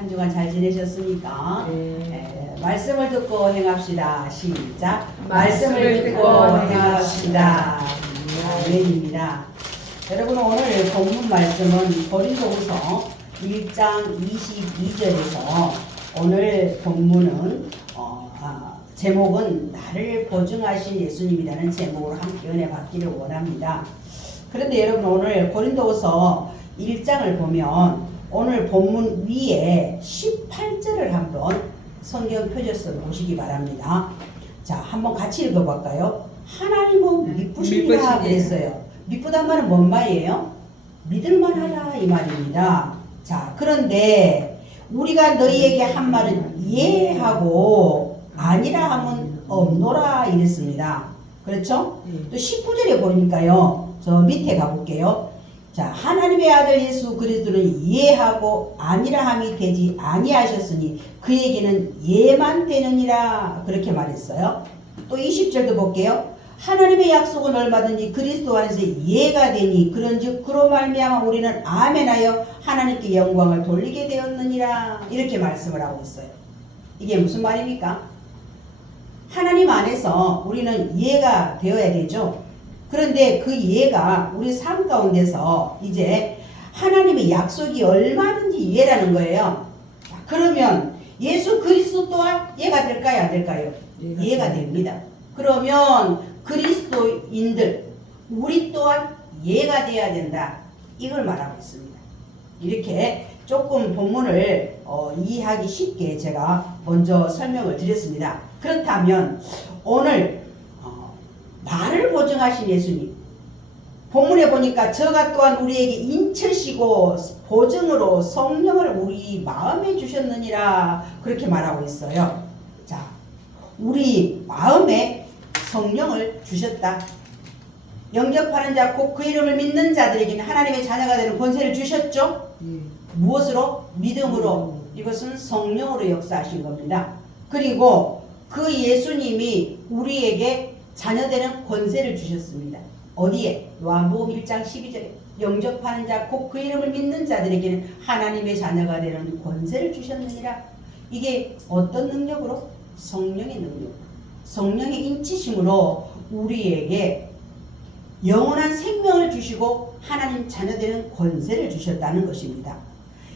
한 주간 잘 지내셨습니까? 네. 말씀을 듣고 행합시다. 시작. 말씀을 듣고 행합시다. 아멘입니다. 여러분, 오늘 본문 말씀은 고린도후서 1장 22절에서 오늘 본문은 제목은 나를 보증하신 예수님이라는 제목으로 함께 은혜 받기를 원합니다. 그런데 여러분, 오늘 고린도후서 1장을 보면 오늘 본문 위에 18절을 한번 성경 표제서 보시기 바랍니다. 자, 한번 같이 읽어볼까요? 하나님은 미쁘시니라 그랬어요. 미쁘단 말은 뭔 말이에요? 믿을만하다 이 말입니다. 자, 그런데 우리가 너희에게 한 말은 이해하고 아니라 하면 없노라 이랬습니다. 그렇죠? 또 19절에 보니까요. 저 밑에 가볼게요. 자, 하나님의 아들 예수 그리스도는 이해하고 아니라 함이 되지 아니하셨으니 그에게는 예만 되느니라 그렇게 말했어요. 또 20절도 볼게요. 하나님의 약속은 얼마든지 그리스도 안에서 이해가 되니 그런즉 그로 말미암아 우리는 아멘하여 하나님께 영광을 돌리게 되었느니라 이렇게 말씀을 하고 있어요. 이게 무슨 말입니까? 하나님 안에서 우리는 이해가 되어야 되죠. 그런데 그 이해가 우리 삶 가운데서 이제 하나님의 약속이 얼마든지 이해라는 거예요. 그러면 예수 그리스도 또한 이해가 될까요? 안 될까요? 이해가 됩니다. 그러면 그리스도인들 우리 또한 이해가 돼야 된다. 이걸 말하고 있습니다. 이렇게 조금 본문을 이해하기 쉽게 제가 먼저 설명을 드렸습니다. 그렇다면 오늘 나를 보증하신 예수님 본문에 보니까 저가 또한 우리에게 인치시고 보증으로 성령을 우리 마음에 주셨느니라 그렇게 말하고 있어요. 자, 우리 마음에 성령을 주셨다. 영접하는 자 곧 그 이름을 믿는 자들에게는 하나님의 자녀가 되는 권세를 주셨죠. 무엇으로? 믿음으로. 이것은 성령으로 역사하신 겁니다. 그리고 그 예수님이 우리에게 자녀되는 권세를 주셨습니다. 어디에? 요한복음 1장 12절에 영접하는 자 곧 그 이름을 믿는 자들에게는 하나님의 자녀가 되는 권세를 주셨느니라. 이게 어떤 능력으로? 성령의 능력. 성령의 인치심으로 우리에게 영원한 생명을 주시고 하나님 자녀되는 권세를 주셨다는 것입니다.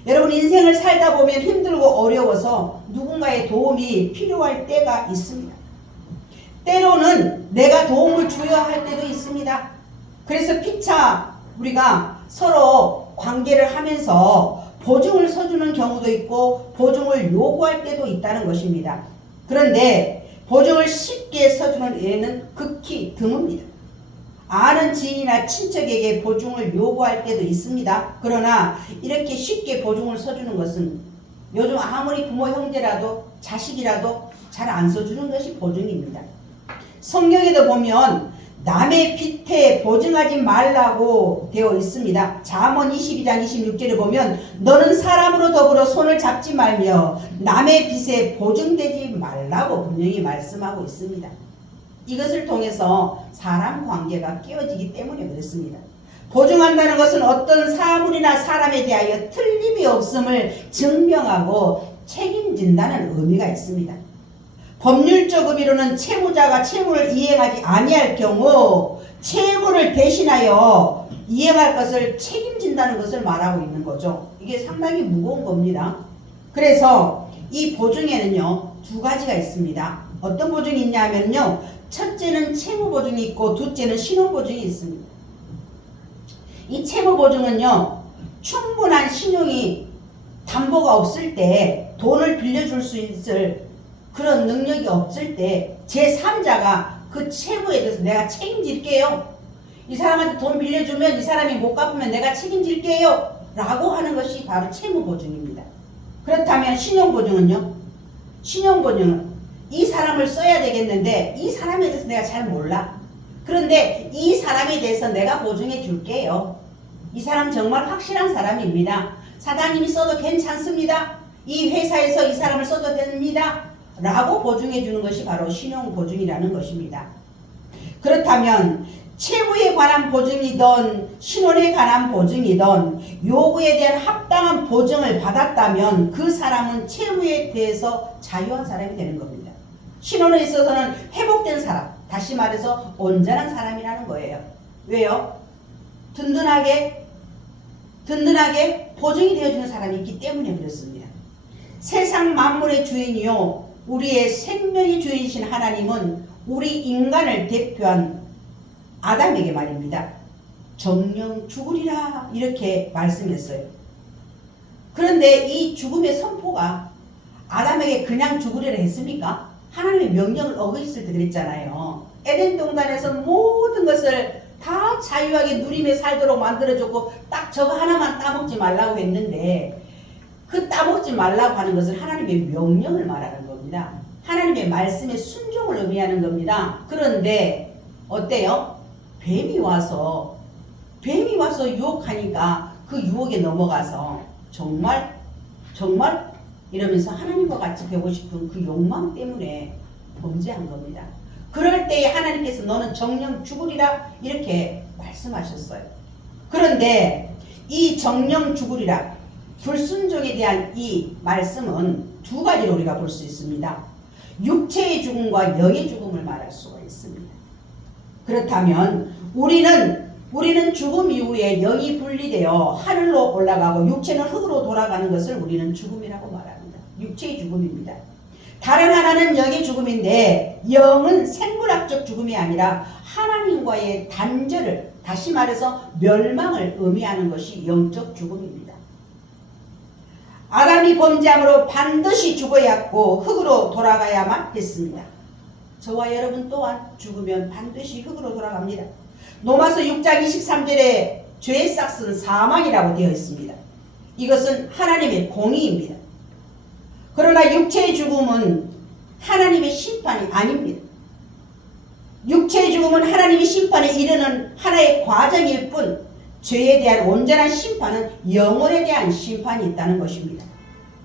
여러분, 인생을 살다 보면 힘들고 어려워서 누군가의 도움이 필요할 때가 있습니다. 때로는 내가 도움을 줘야 할 때도 있습니다. 그래서 피차 우리가 서로 관계를 하면서 보증을 서주는 경우도 있고 보증을 요구할 때도 있다는 것입니다. 그런데 보증을 쉽게 서주는 애는 극히 드뭅니다. 아는 지인이나 친척에게 보증을 요구할 때도 있습니다. 그러나 이렇게 쉽게 보증을 서주는 것은 요즘 아무리 부모 형제라도 자식이라도 잘 안 써주는 것이 보증입니다. 성경에도 보면 남의 빚에 보증하지 말라고 되어 있습니다. 잠언 22장 26절에 보면 너는 사람으로 더불어 손을 잡지 말며 남의 빚에 보증되지 말라고 분명히 말씀하고 있습니다. 이것을 통해서 사람 관계가 깨어지기 때문에 그렇습니다. 보증한다는 것은 어떤 사물이나 사람에 대하여 틀림이 없음을 증명하고 책임진다는 의미가 있습니다. 법률적 의미로는 채무자가 채무를 이행하지 아니할 경우 채무를 대신하여 이행할 것을 책임진다는 것을 말하고 있는 거죠. 이게 상당히 무거운 겁니다. 그래서 이 보증에는요 두 가지가 있습니다. 어떤 보증이 있냐면요, 첫째는 채무 보증이 있고 둘째는 신용 보증이 있습니다. 이 채무 보증은요 충분한 신용이 담보가 없을 때 돈을 빌려줄 수 있을 그런 능력이 없을 때 제3자가 그 채무에 대해서 내가 책임질게요. 이 사람한테 돈 빌려주면 이 사람이 못 갚으면 내가 책임질게요 라고 하는 것이 바로 채무보증입니다. 그렇다면 신용보증은요? 신용보증은 이 사람을 써야 되겠는데 이 사람에 대해서 내가 잘 몰라. 그런데 이 사람에 대해서 내가 보증해 줄게요. 이 사람 정말 확실한 사람입니다. 사장님이 써도 괜찮습니다. 이 회사에서 이 사람을 써도 됩니다. 라고 보증해 주는 것이 바로 신용보증이라는 것입니다. 그렇다면 채무에 관한 보증이든 신원에 관한 보증이든 요구에 대한 합당한 보증을 받았다면 그 사람은 채무에 대해서 자유한 사람이 되는 겁니다. 신원에 있어서는 회복된 사람, 다시 말해서 온전한 사람이라는 거예요. 왜요? 든든하게 보증이 되어주는 사람이 있기 때문에 그렇습니다. 세상 만물의 주인이요 우리의 생명의 주인이신 하나님은 우리 인간을 대표한 아담에게 말입니다. 정령 죽으리라 이렇게 말씀했어요. 그런데 이 죽음의 선포가 아담에게 그냥 죽으리라 했습니까? 하나님의 명령을 어겼을 때 그랬잖아요. 에덴 동산에서 모든 것을 다 자유하게 누리며 살도록 만들어줬고 딱 저거 하나만 따먹지 말라고 했는데 그 따먹지 말라고 하는 것은 하나님의 명령을 말하는 겁니다. 하나님의 말씀에 순종을 의미하는 겁니다. 그런데 어때요? 뱀이 와서 유혹하니까 그 유혹에 넘어가서 정말 이러면서 하나님과 같이 되고 싶은 그 욕망 때문에 범죄한 겁니다. 그럴 때에 하나님께서 너는 정령 죽으리라 이렇게 말씀하셨어요. 그런데 이 정령 죽으리라 불순종에 대한 이 말씀은 두 가지로 우리가 볼 수 있습니다. 육체의 죽음과 영의 죽음을 말할 수가 있습니다. 그렇다면 우리는 죽음 이후에 영이 분리되어 하늘로 올라가고 육체는 흙으로 돌아가는 것을 우리는 죽음이라고 말합니다. 육체의 죽음입니다. 다른 하나는 영의 죽음인데 영은 생물학적 죽음이 아니라 하나님과의 단절을 다시 말해서 멸망을 의미하는 것이 영적 죽음입니다. 아담이 범죄함으로 반드시 죽어야 했고 흙으로 돌아가야만 했습니다. 저와 여러분 또한 죽으면 반드시 흙으로 돌아갑니다. 로마서 6장 23절에 죄의 삭은 사망이라고 되어 있습니다. 이것은 하나님의 공의입니다. 그러나 육체의 죽음은 하나님의 심판이 아닙니다. 육체의 죽음은 하나님의 심판에 이르는 하나의 과정일 뿐 죄에 대한 온전한 심판은 영혼에 대한 심판이 있다는 것입니다.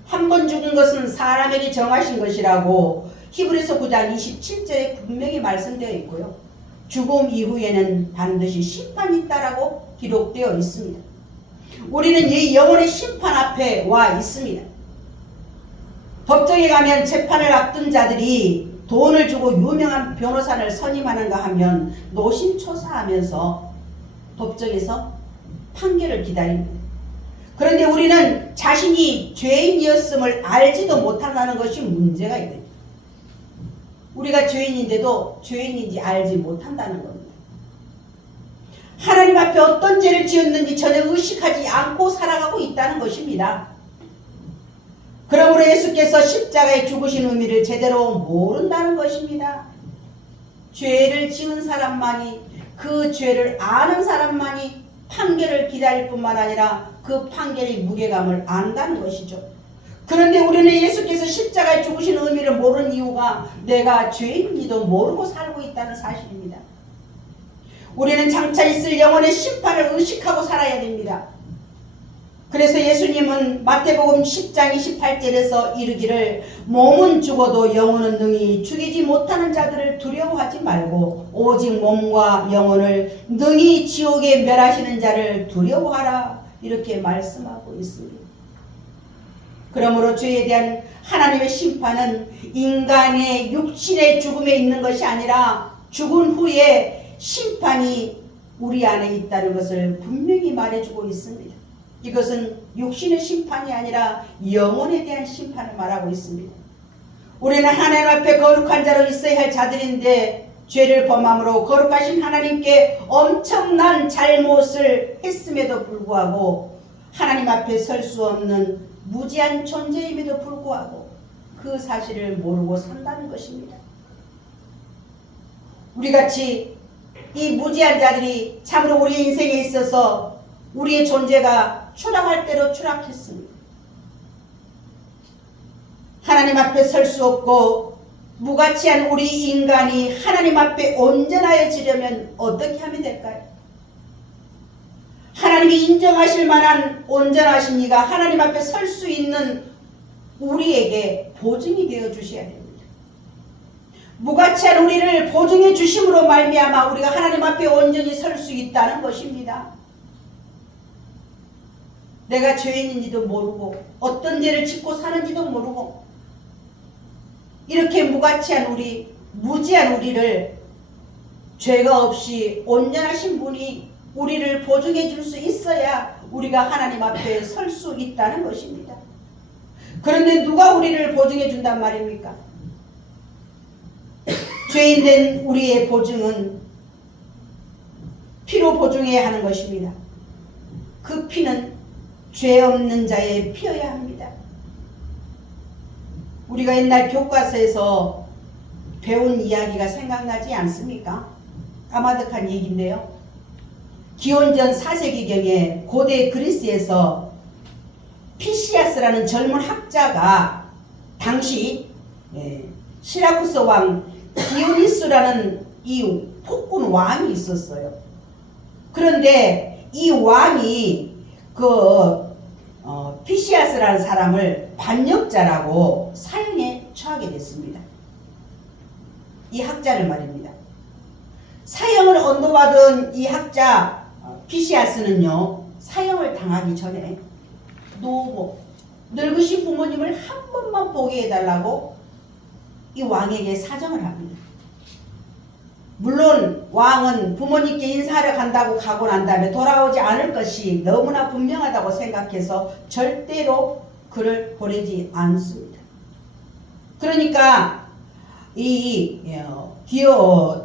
한 번 죽은 것은 사람에게 정하신 것이라고 히브리서 9장 27절에 분명히 말씀되어 있고요. 죽음 이후에는 반드시 심판이 있다라고 기록되어 있습니다. 우리는 이 영혼의 심판 앞에 와 있습니다. 법정에 가면 재판을 앞둔 자들이 돈을 주고 유명한 변호사를 선임하는가 하면 노심초사하면서 법정에서 판결을 기다립니다. 그런데 우리는 자신이 죄인이었음을 알지도 못한다는 것이 문제가 있거든요. 우리가 죄인인데도 죄인인지 알지 못한다는 겁니다. 하나님 앞에 어떤 죄를 지었는지 전혀 의식하지 않고 살아가고 있다는 것입니다. 그러므로 예수께서 십자가에 죽으신 의미를 제대로 모른다는 것입니다. 죄를 지은 사람만이 그 죄를 아는 사람만이 판결을 기다릴 뿐만 아니라 그 판결의 무게감을 안다는 것이죠. 그런데 우리는 예수께서 십자가에 죽으신 의미를 모르는 이유가 내가 죄인인지도 모르고 살고 있다는 사실입니다. 우리는 장차 있을 영혼의 심판을 의식하고 살아야 됩니다. 그래서 예수님은 마태복음 10장 28절에서 이르기를 몸은 죽어도 영혼은 능히 죽이지 못하는 자들을 두려워하지 말고 오직 몸과 영혼을 능히 지옥에 멸하시는 자를 두려워하라 이렇게 말씀하고 있습니다. 그러므로 죄에 대한 하나님의 심판은 인간의 육신의 죽음에 있는 것이 아니라 죽은 후에 심판이 우리 안에 있다는 것을 분명히 말해주고 있습니다. 이것은 육신의 심판이 아니라 영혼에 대한 심판을 말하고 있습니다. 우리는 하나님 앞에 거룩한 자로 있어야 할 자들인데 죄를 범함으로 거룩하신 하나님께 엄청난 잘못을 했음에도 불구하고 하나님 앞에 설 수 없는 무지한 존재임에도 불구하고 그 사실을 모르고 산다는 것입니다. 우리같이 이 무지한 자들이 참으로 우리 인생에 있어서 우리의 존재가 추락할 대로 추락했습니다. 하나님 앞에 설 수 없고 무가치한 우리 인간이 하나님 앞에 온전하여지려면 어떻게 하면 될까요? 하나님이 인정하실 만한 온전하신 이가 하나님 앞에 설 수 있는 우리에게 보증이 되어 주셔야 됩니다. 무가치한 우리를 보증해 주심으로 말미암아 우리가 하나님 앞에 온전히 설 수 있다는 것입니다. 내가 죄인인지도 모르고 어떤 죄를 짓고 사는지도 모르고 이렇게 무가치한 우리, 무지한 우리를 죄가 없이 온전하신 분이 우리를 보증해 줄 수 있어야 우리가 하나님 앞에 설 수 있다는 것입니다. 그런데 누가 우리를 보증해 준단 말입니까? 죄인 된 우리의 보증은 피로 보증해야 하는 것입니다. 그 피는 죄 없는 자의 피여야 합니다. 우리가 옛날 교과서에서 배운 이야기가 생각나지 않습니까? 까마득한 얘기인데요. 기원전 4세기경에 고대 그리스에서 피시아스라는 젊은 학자가 당시 시라쿠스 왕 디오니스라는 이 폭군 왕이 있었어요. 그런데 이 왕이 피시아스라는 사람을 반역자라고 사형에 처하게 됐습니다. 이 학자를 말입니다. 사형을 언도받은 이 학자 피시아스는요, 사형을 당하기 전에 노모, 늙으신 부모님을 한 번만 보게 해달라고 이 왕에게 사정을 합니다. 물론 왕은 부모님께 인사하러 간다고 가고 난 다음에 돌아오지 않을 것이 너무나 분명하다고 생각해서 절대로 그를 보내지 않습니다. 그러니까 이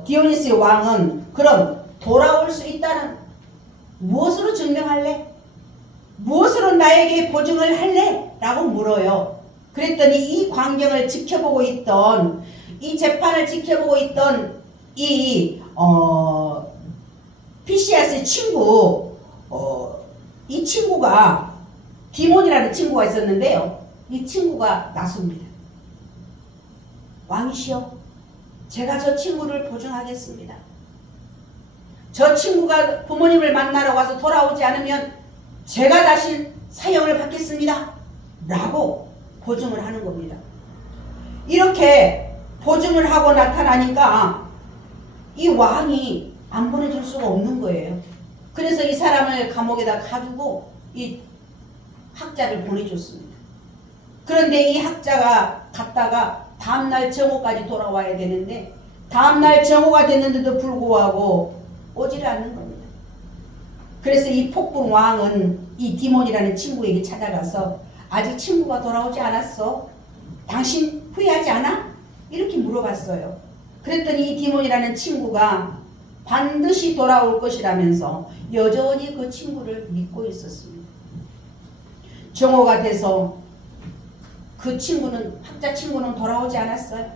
디오니스 왕은 그럼 돌아올 수 있다는, 무엇으로 증명할래? 무엇으로 나에게 보증을 할래? 라고 물어요. 그랬더니 이 광경을 지켜보고 있던, 이 재판을 지켜보고 있던 피시아스의 친구, 이 친구가 디몬이라는 친구가 있었는데요. 이 친구가 나섭니다. 왕이시여, 제가 저 친구를 보증하겠습니다. 저 친구가 부모님을 만나러 와서 돌아오지 않으면 제가 다시 사형을 받겠습니다. 라고 보증을 하는 겁니다. 이렇게 보증을 하고 나타나니까 이 왕이 안 보내줄 수가 없는 거예요. 그래서 이 사람을 감옥에다 가두고 이 학자를 보내줬습니다. 그런데 이 학자가 갔다가 다음날 정오까지 돌아와야 되는데 다음날 정오가 됐는데도 불구하고 오지를 않는 겁니다. 그래서 이 폭군 왕은 이 디몬이라는 친구에게 찾아가서 아직 친구가 돌아오지 않았어? 당신 후회하지 않아? 이렇게 물어봤어요. 그랬더니 이 디몬이라는 친구가 반드시 돌아올 것이라면서 여전히 그 친구를 믿고 있었습니다. 정오가 돼서 그 친구는, 학자 친구는 돌아오지 않았어요.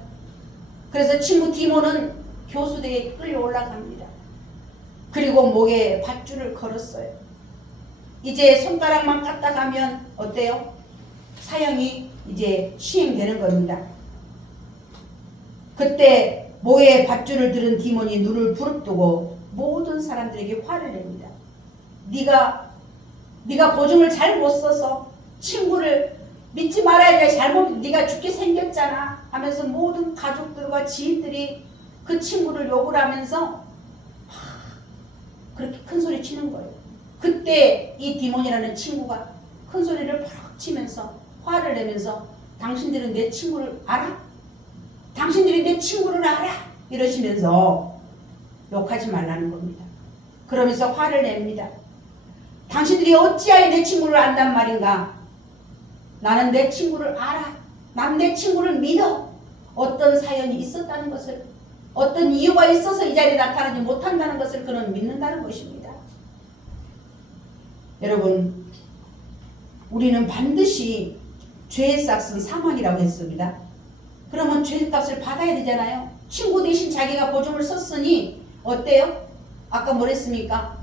그래서 친구 디몬은 교수대에 끌려 올라갑니다. 그리고 목에 밧줄을 걸었어요. 이제 손가락만 갖다 가면 어때요? 사형이 이제 시행되는 겁니다. 그때 목에 밧줄을 들은 디몬이 눈을 부릅뜨고 모든 사람들에게 화를 냅니다. 네가 보증을 잘 못 써서 친구를 믿지 말아야 돼. 잘못 네가 죽게 생겼잖아 하면서 모든 가족들과 지인들이 그 친구를 욕을 하면서 그렇게 큰 소리 치는 거예요. 그때 이 디몬이라는 친구가 큰 소리를 팍 치면서 화를 내면서 당신들은 내 친구를 알아? 당신들이 내 친구를 알아? 이러시면서 욕하지 말라는 겁니다. 그러면서 화를 냅니다. 당신들이 어찌하여 내 친구를 안단 말인가? 나는 내 친구를 알아. 난 내 친구를 믿어. 어떤 사연이 있었다는 것을, 어떤 이유가 있어서 이 자리에 나타나지 못한다는 것을 그는 믿는다는 것입니다. 여러분, 우리는 반드시 죄의 싹은 사망이라고 했습니다. 그러면 죄값을 받아야 되잖아요. 친구 대신 자기가 보증을 썼으니 어때요? 아까 뭐랬습니까?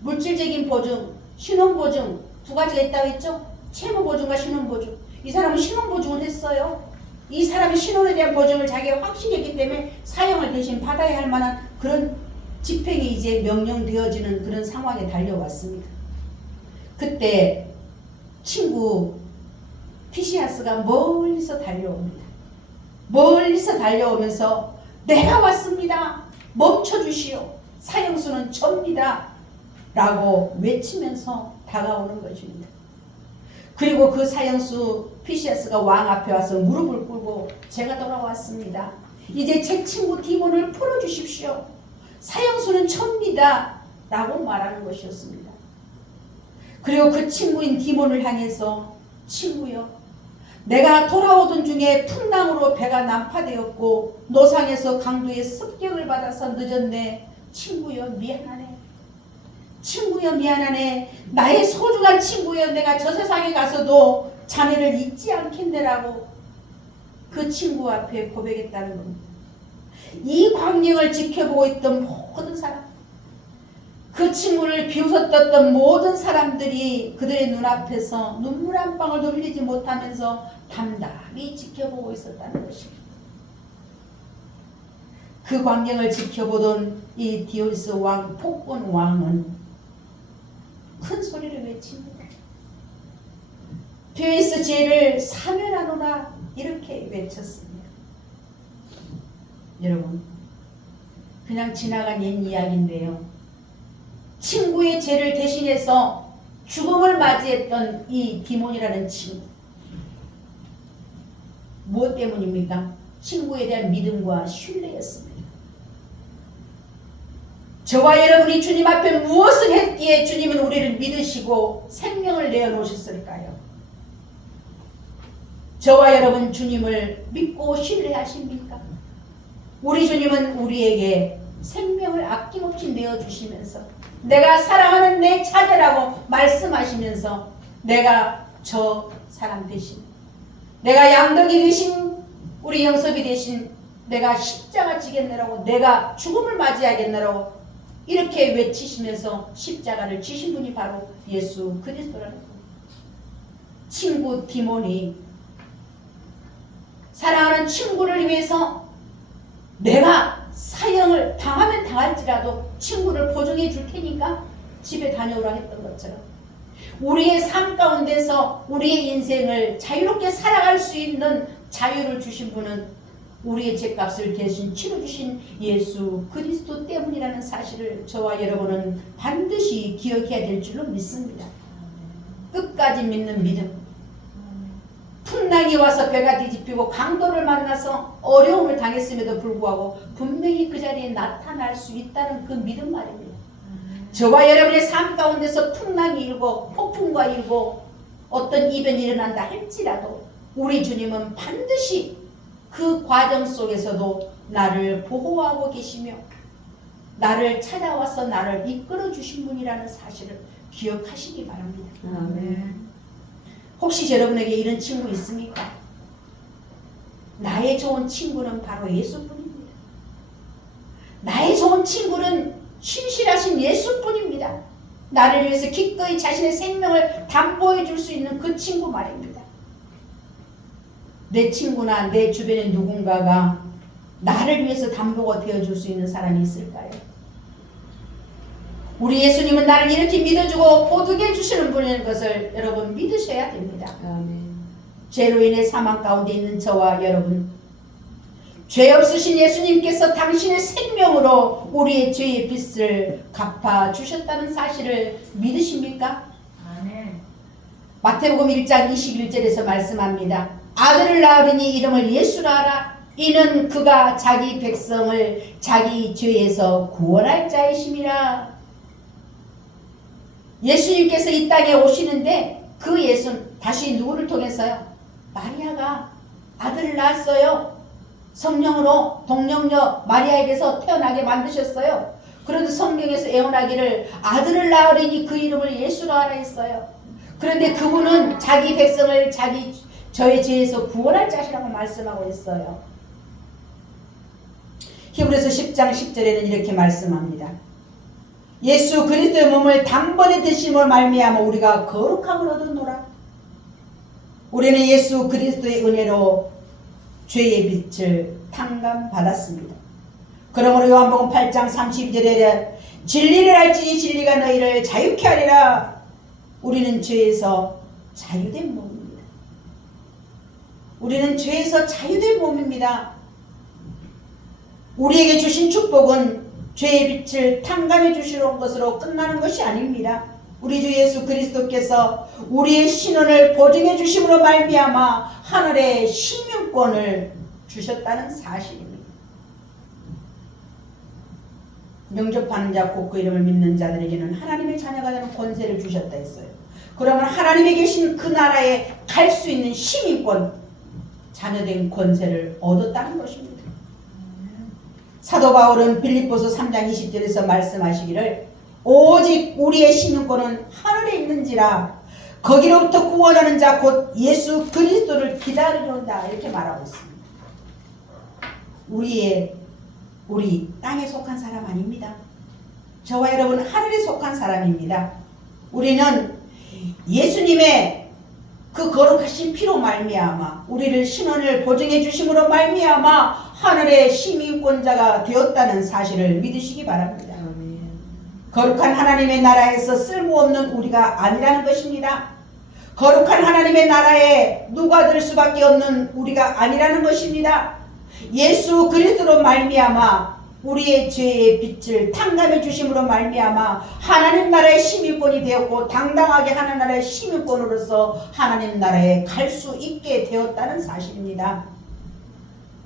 물질적인 보증, 신원보증 두 가지가 있다고 했죠? 채무보증과 신원보증. 이 사람은 신원보증을 했어요. 이 사람이 신원에 대한 보증을 자기가 확신했기 때문에 사형을 대신 받아야 할 만한 그런 집행이 이제 명령되어지는 그런 상황에 달려왔습니다. 그때 친구 피시아스가 멀리서 달려옵니다. 멀리서 달려오면서 내가 왔습니다. 멈춰주시오. 사형수는 접니다. 라고 외치면서 다가오는 것입니다. 그리고 그 사형수 피시아스가 왕 앞에 와서 무릎을 꿇고 제가 돌아왔습니다. 이제 제 친구 디몬을 풀어주십시오. 사형수는 접니다. 라고 말하는 것이었습니다. 그리고 그 친구인 디몬을 향해서 친구여, 내가 돌아오던 중에 풍랑으로 배가 난파되었고 노상에서 강도의 습격을 받아서 늦었네. 친구여 미안하네. 친구여 미안하네. 나의 소중한 친구여, 내가 저 세상에 가서도 자네를 잊지 않겠네라고 그 친구 앞에 고백했다는 겁니다. 이 광경을 지켜보고 있던 모든 사람, 그 친구를 비웃었던 모든 사람들이 그들의 눈앞에서 눈물 한 방울도 흘리지 못하면서 담담히 지켜보고 있었다는 것입니다. 그 광경을 지켜보던 이 디오스 왕, 폭군 왕은 큰 소리를 외칩니다. 디오스 죄를 사면하노라, 이렇게 외쳤습니다. 여러분, 그냥 지나간 옛 이야기인데요. 친구의 죄를 대신해서 죽음을 맞이했던 이 디몬이라는 친구, 무엇 때문입니까? 친구에 대한 믿음과 신뢰였습니다. 저와 여러분이 주님 앞에 무엇을 했기에 주님은 우리를 믿으시고 생명을 내어놓으셨을까요? 저와 여러분 주님을 믿고 신뢰하십니까? 우리 주님은 우리에게 생명을 아낌없이 내어주시면서 내가 사랑하는 내 자녀라고 말씀하시면서 내가 저 사람 대신, 내가 양덕이 대신, 우리 영섭이 대신 내가 십자가 지겠느라고, 내가 죽음을 맞이하겠느라고 이렇게 외치시면서 십자가를 지신 분이 바로 예수 그리스도라는 겁니다. 친구 디몬이 사랑하는 친구를 위해서 내가 사형을 당하면 당할지라도 친구를 보증해 줄 테니까 집에 다녀오라 했던 것처럼 우리의 삶 가운데서 우리의 인생을 자유롭게 살아갈 수 있는 자유를 주신 분은 우리의 죄값을 대신 치러주신 예수 그리스도 때문이라는 사실을 저와 여러분은 반드시 기억해야 될 줄로 믿습니다. 끝까지 믿는 믿음. 풍랑이 와서 배가 뒤집히고 강도를 만나서 어려움을 당했음에도 불구하고 분명히 그 자리에 나타날 수 있다는 그 믿음 말입니다. 저와 여러분의 삶 가운데서 풍랑이 일고 폭풍과 일고 어떤 이변이 일어난다 할지라도 우리 주님은 반드시 그 과정 속에서도 나를 보호하고 계시며 나를 찾아와서 나를 이끌어 주신 분이라는 사실을 기억하시기 바랍니다. 아멘. 혹시 여러분에게 이런 친구 있습니까? 나의 좋은 친구는 바로 예수뿐입니다. 나의 좋은 친구는 신실하신 예수뿐입니다. 나를 위해서 기꺼이 자신의 생명을 담보해 줄 수 있는 그 친구 말입니다. 내 친구나 내 주변에 누군가가 나를 위해서 담보가 되어줄 수 있는 사람이 있을까요? 우리 예수님은 나를 이렇게 믿어주고 보듬해 주시는 분인 것을 여러분 믿으셔야 됩니다. 아멘. 죄로 인해 사망 가운데 있는 저와 여러분, 죄 없으신 예수님께서 당신의 생명으로 우리의 죄의 빚을 갚아주셨다는 사실을 믿으십니까? 아멘. 마태복음 1장 21절에서 말씀합니다. 아들을 낳으리니 이름을 예수라 하라. 이는 그가 자기 백성을 자기 죄에서 구원할 자이심이라. 예수님께서 이 땅에 오시는데 그 예수는 다시 누구를 통해서요? 마리아가 아들을 낳았어요. 성령으로 동령녀 마리아에게서 태어나게 만드셨어요. 그런데 성경에서 예언하기를 아들을 낳으리니 그 이름을 예수라 하라 했어요. 그런데 그분은 자기 백성을 자기 저의 죄에서 구원할 자시라고 말씀하고 있어요. 히브리서 10장 10절에는 이렇게 말씀합니다. 예수 그리스도의 몸을 단번에 드심으로 말미암아 우리가 거룩함을 얻었노라. 우리는 예수 그리스도의 은혜로 죄의 빛을 탕감받았습니다. 그러므로 요한복음 8장 32절에 진리를 알지니 진리가 너희를 자유케 하리라. 우리는 죄에서 자유된 몸입니다. 우리는 죄에서 자유된 몸입니다. 우리에게 주신 축복은 죄의 빛을 탕감해 주시는 것으로 끝나는 것이 아닙니다. 우리 주 예수 그리스도께서 우리의 신원을 보증해 주심으로 말미암아 하늘의 시민권을 주셨다는 사실입니다. 영접하는 자 곧 그 이름을 믿는 자들에게는 하나님의 자녀가 되는 권세를 주셨다 했어요. 그러면 하나님에 계신 그 나라에 갈 수 있는 시민권, 자녀된 권세를 얻었다는 것입니다. 사도 바울은 빌립보서 3장 20절에서 말씀하시기를 오직 우리의 시민권은 하늘에 있는지라 거기로부터 구원하는 자 곧 예수 그리스도를 기다리려다 이렇게 말하고 있습니다. 우리 땅에 속한 사람 아닙니다. 저와 여러분 하늘에 속한 사람입니다. 우리는 예수님의 그 거룩하신 피로 말미암아 우리를 신원을 보증해 주심으로 말미암아 하늘의 시민권자가 되었다는 사실을 믿으시기 바랍니다. 거룩한 하나님의 나라에서 쓸모없는 우리가 아니라는 것입니다. 거룩한 하나님의 나라에 누가 될 수밖에 없는 우리가 아니라는 것입니다. 예수 그리스도로 말미암아 우리의 죄의 빛을 탕감해 주심으로 말미암아 하나님 나라의 시민권이 되었고 당당하게 하나님 나라의 시민권으로서 하나님 나라에 갈 수 있게 되었다는 사실입니다.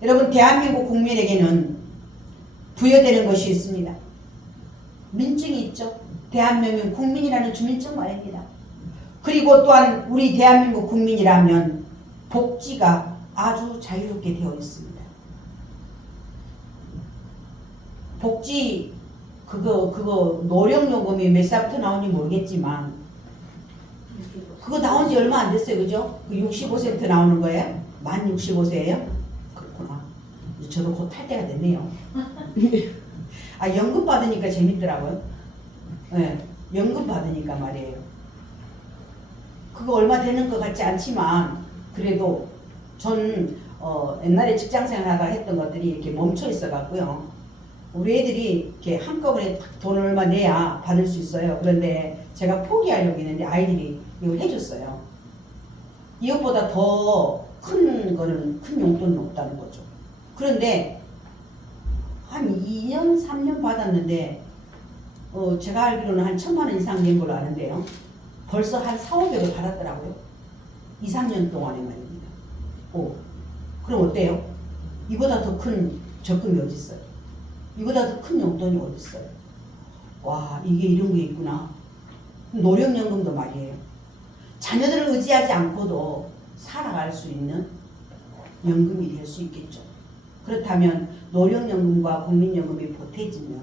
여러분 대한민국 국민에게는 부여되는 것이 있습니다. 민증이 있죠. 대한민국 국민이라는 주민증 말입니다. 그리고 또한 우리 대한민국 국민이라면 복지가 아주 자유롭게 되어 있습니다. 복지 그거 노령요금이 몇 살부터 나오는지 모르겠지만 그거 나온 지 얼마 안 됐어요. 그죠? 그 65세부터 나오는 거예요? 만 65세예요? 그렇구나. 저도 곧 탈 때가 됐네요. 아 연금 받으니까 재밌더라고요. 네, 연금 받으니까 말이에요. 그거 얼마 되는 것 같지 않지만 그래도 전 옛날에 직장생활하다가 했던 것들이 이렇게 멈춰 있어 갖고요. 우리 애들이 이렇게 한꺼번에 돈 얼마 내야 받을 수 있어요. 그런데 제가 포기하려고 했는데 아이들이 이걸 해줬어요. 이것보다 더 큰 거는 큰 용돈은 없다는 거죠. 그런데 한 2년 3년 받았는데 제가 알기로는 한 1,000만 원 이상 낸 걸로 아는데요. 벌써 한 4,500을 받았더라고요. 2, 3년 동안에 말입니다. 그럼 어때요? 이보다 더 큰 적금이 어디 있어요? 이보다 더 큰 용돈이 어디 있어요? 와 이게 이런 게 있구나. 노령연금도 말이에요. 자녀들을 의지하지 않고도 살아갈 수 있는 연금이 될 수 있겠죠. 그렇다면 노령연금과 국민연금이 보태지면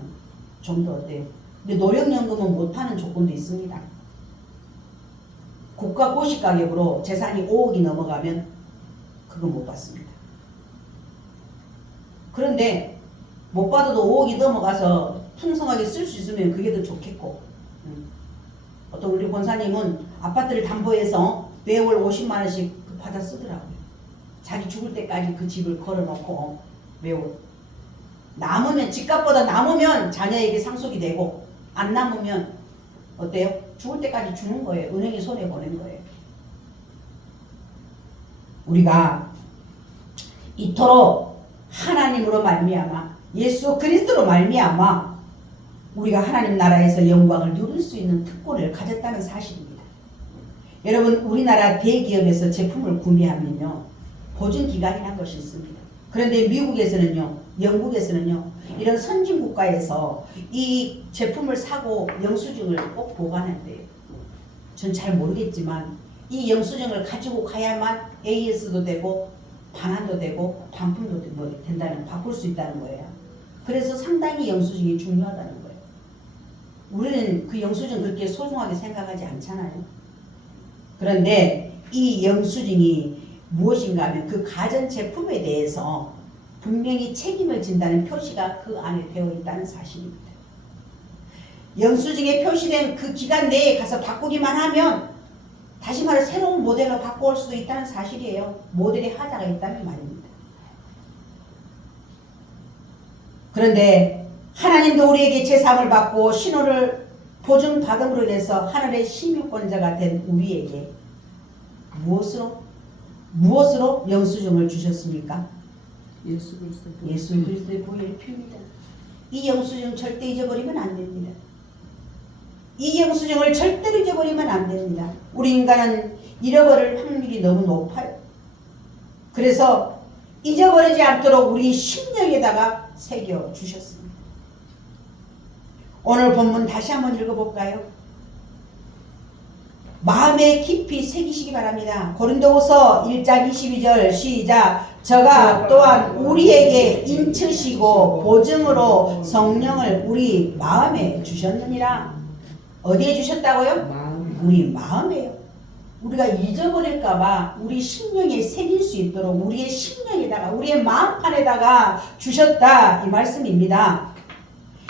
좀 더 어때요? 근데 노령연금은 못하는 조건도 있습니다. 고가 고시 가격으로 재산이 5억이 넘어가면 그거 못 받습니다. 그런데 못 받아도 5억이 넘어가서 풍성하게 쓸 수 있으면 그게 더 좋겠고 어떤 우리 권사님은 아파트를 담보해서 매월 50만 원씩 받아 쓰더라고요. 자기 죽을 때까지 그 집을 걸어놓고 매월 남으면 집값보다 남으면 자녀에게 상속이 되고 안 남으면 어때요? 죽을 때까지 주는 거예요. 은행이 손에 보낸 거예요. 우리가 이토록 하나님으로 말미암아 예수 그리스도로 말미암아 우리가 하나님 나라에서 영광을 누릴 수 있는 특권을 가졌다는 사실입니다. 여러분 우리나라 대기업에서 제품을 구매하면요 보증기간이라는 것이 있습니다. 그런데 미국에서는요 영국에서는요 이런 선진국가에서 이 제품을 사고 영수증을 꼭 보관한대요. 전 잘 모르겠지만 이 영수증을 가지고 가야만 AS도 되고 반환도 되고 반품도 된다는 바꿀 수 있다는 거예요. 그래서 상당히 영수증이 중요하다는 거예요. 우리는 그 영수증 그렇게 소중하게 생각하지 않잖아요. 그런데 이 영수증이 무엇인가 하면 그 가전제품에 대해서 분명히 책임을 진다는 표시가 그 안에 되어 있다는 사실입니다. 영수증에 표시된 그 기간 내에 가서 바꾸기만 하면 다시 말해 새로운 모델로 바꿔올 수도 있다는 사실이에요. 모델의 하자가 있다는 말입니다. 그런데 하나님도 우리에게 제사함을 받고 신호를 보증받음으로 인해서 하늘의 시민권자가 된 우리에게 무엇으로? 무엇으로 영수증을 주셨습니까? 예수 그리스도의 보 예수 그리스도의 보혈의 피입니다. 이 영수증 절대 잊어버리면 안 됩니다. 이 영수증을 절대로 잊어버리면 안 됩니다. 우리 인간은 잃어버릴 확률이 너무 높아요. 그래서 잊어버리지 않도록 우리 심령에다가 새겨 주셨습니다. 오늘 본문 다시 한번 읽어볼까요? 마음에 깊이 새기시기 바랍니다. 고린도후서 1장 22절 시작. 저가 또한 우리에게 인치시고 보증으로 성령을 우리 마음에 주셨느니라. 어디에 주셨다고요? 마음. 우리 마음에요. 우리가 잊어버릴까봐 우리 심령에 새길 수 있도록 우리의 심령에다가 우리의 마음판에다가 주셨다 이 말씀입니다.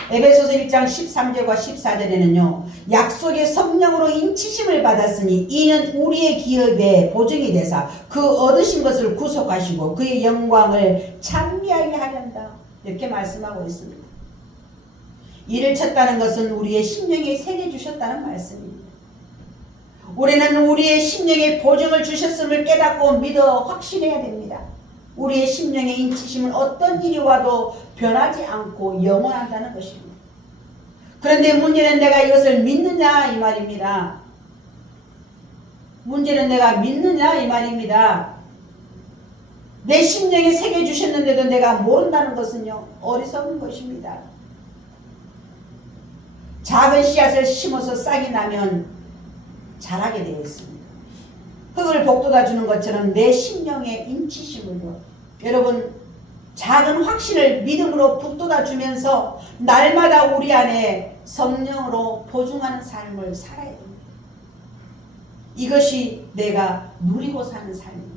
에베소서 1장 13절과 14절에는요. 약속의 성령으로 인치심을 받았으니 이는 우리의 기업의 보증이 되사 그 얻으신 것을 구속하시고 그의 영광을 찬미하게 하련다 이렇게 말씀하고 있습니다. 이를 쳤다는 것은 우리의 심령에 새겨주셨다는 말씀입니다. 우리는 우리의 심령에 보증을 주셨음을 깨닫고 믿어 확신해야 됩니다. 우리의 심령의 인치심은 어떤 일이 와도 변하지 않고 영원한다는 것입니다. 그런데 문제는 내가 이것을 믿느냐 이 말입니다. 문제는 내가 믿느냐 이 말입니다. 내 심령에 새겨주셨는데도 내가 모른다는 것은요 어리석은 것입니다. 작은 씨앗을 심어서 싹이 나면 자라게 되어 있습니다. 흙을 복돋아 주는 것처럼 내 심령의 인치심을요. 여러분 작은 확신을 믿음으로 북돋아 주면서 날마다 우리 안에 성령으로 보증하는 삶을 살아야 됩니다. 이것이 내가 누리고 사는 삶입니다.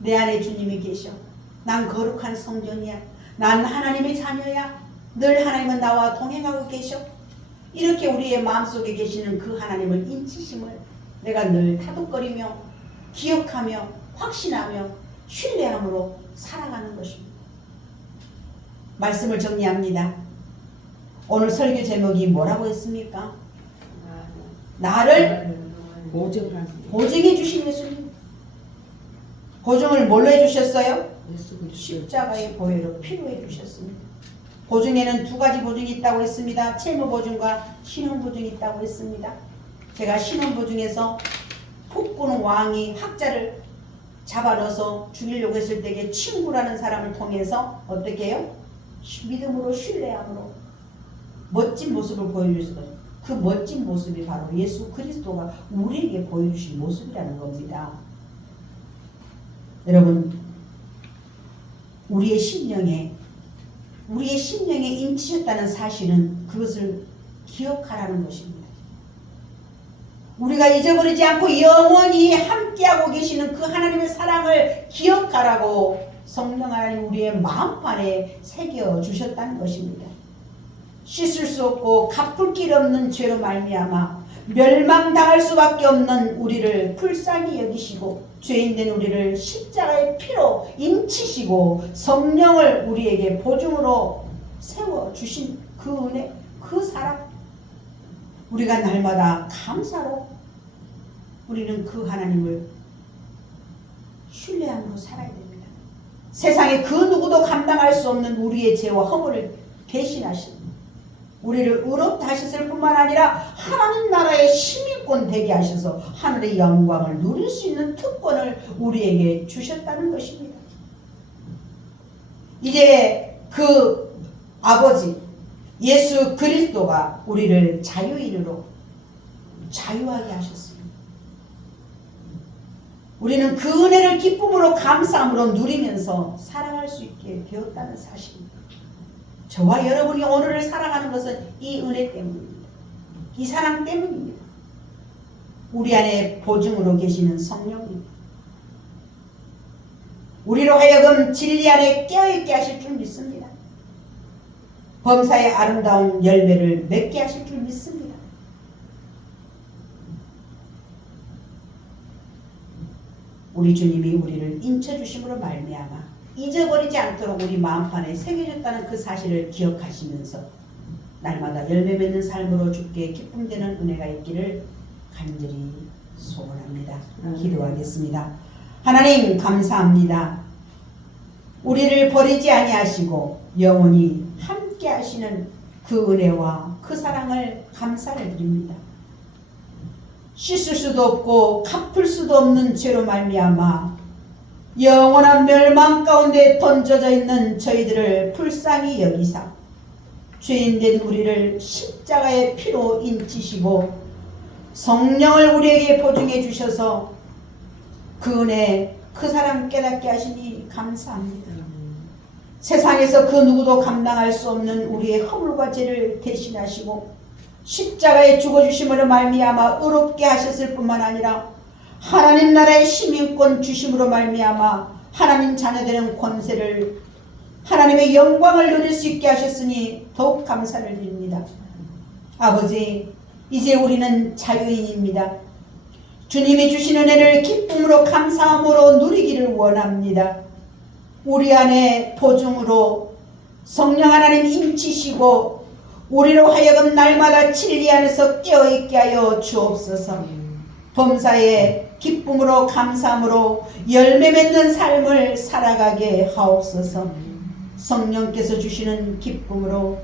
내 안에 주님이 계셔. 난 거룩한 성전이야. 난 하나님의 자녀야. 늘 하나님은 나와 동행하고 계셔. 이렇게 우리의 마음속에 계시는 그 하나님을 인치심을 내가 늘 타독거리며 기억하며 확신하며 신뢰함으로 살아가는 것입니다. 말씀을 정리합니다. 오늘 설교 제목이 뭐라고 했습니까? 나를 보증해 주신 예수님. 보증을 뭘로 해주셨어요? 십자가의 보혈로 피로 해주셨습니다. 보증에는 두 가지 보증이 있다고 했습니다. 채무보증과 신용보증이 있다고 했습니다. 제가 신용보증에서 폭군 왕이 학자를 잡아넣어서 죽이려고 했을 때에 친구라는 사람을 통해서 어떻게 해요? 믿음으로 신뢰함으로 멋진 모습을 보여주셨어요. 그 멋진 모습이 바로 예수 그리스도가 우리에게 보여주신 모습이라는 겁니다. 여러분 우리의 심령에 인치셨다는 사실은 그것을 기억하라는 것입니다. 우리가 잊어버리지 않고 영원히 함께하고 계시는 그 하나님의 사랑을 기억하라고 성령 하나님 우리의 마음판에 새겨주셨다는 것입니다. 씻을 수 없고 갚을 길 없는 죄로 말미암아 멸망당할 수밖에 없는 우리를 불쌍히 여기시고 죄인된 우리를 십자가의 피로 인치시고 성령을 우리에게 보증으로 세워주신 그 은혜, 그 사랑 우리가 날마다 감사로 우리는 그 하나님을 신뢰함으로 살아야 됩니다. 세상에 그 누구도 감당할 수 없는 우리의 죄와 허물을 대신하신 우리를 의롭다 하셨을 뿐만 아니라 하나님 나라의 시민권 되게 하셔서 하늘의 영광을 누릴 수 있는 특권을 우리에게 주셨다는 것입니다. 이제 그 아버지 예수 그리스도가 우리를 자유인으로 자유하게 하셨습니다. 우리는 그 은혜를 기쁨으로 감사함으로 누리면서 살아갈 수 있게 되었다는 사실입니다. 저와 여러분이 오늘을 살아가는 것은 이 은혜 때문입니다. 이 사랑 때문입니다. 우리 안에 보증으로 계시는 성령입니다. 우리로 하여금 진리 안에 깨어있게 하실 줄 믿습니다. 범사의 아름다운 열매를 맺게 하실 줄 믿습니다. 우리 주님이 우리를 인쳐주심으로 말미암아 잊어버리지 않도록 우리 마음판에 새겨졌다는 그 사실을 기억하시면서 날마다 열매 맺는 삶으로 주께 기쁨되는 은혜가 있기를 간절히 소원합니다. 기도하겠습니다. 하나님 감사합니다. 우리를 버리지 아니하시고 영원히 함께 하시는 그 은혜와 그 사랑을 감사를 드립니다. 씻을 수도 없고 갚을 수도 없는 죄로 말미암아 영원한 멸망 가운데 던져져 있는 저희들을 불쌍히 여기사 죄인된 우리를 십자가의 피로 인치시고 성령을 우리에게 보증해 주셔서 그 은혜 그 사랑 깨닫게 하시니 감사합니다. 세상에서 그 누구도 감당할 수 없는 우리의 허물과 죄를 대신하시고 십자가에 죽어주심으로 말미암아 의롭게 하셨을 뿐만 아니라 하나님 나라의 시민권 주심으로 말미암아 하나님 자녀되는 권세를 하나님의 영광을 누릴 수 있게 하셨으니 더욱 감사를 드립니다. 아버지, 이제 우리는 자유인입니다. 주님이 주신 은혜를 기쁨으로 감사함으로 누리기를 원합니다. 우리 안에 보증으로 성령 하나님 인치시고 우리로 하여금 날마다 진리 안에서 깨어있게 하여 주옵소서. 범사에 기쁨으로 감사함으로 열매 맺는 삶을 살아가게 하옵소서. 성령께서 주시는 기쁨으로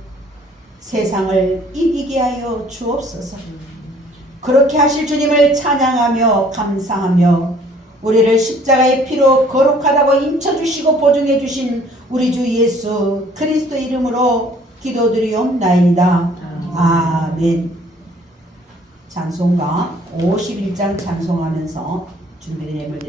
세상을 이기게 하여 주옵소서. 그렇게 하실 주님을 찬양하며 감사하며 우리를 십자가의 피로 거룩하다고 인쳐주시고 보증해주신 우리 주 예수 그리스도 이름으로 기도드리옵나이다. 아멘. 찬송가 51장 찬송하면서 준비된 예물 드립니다.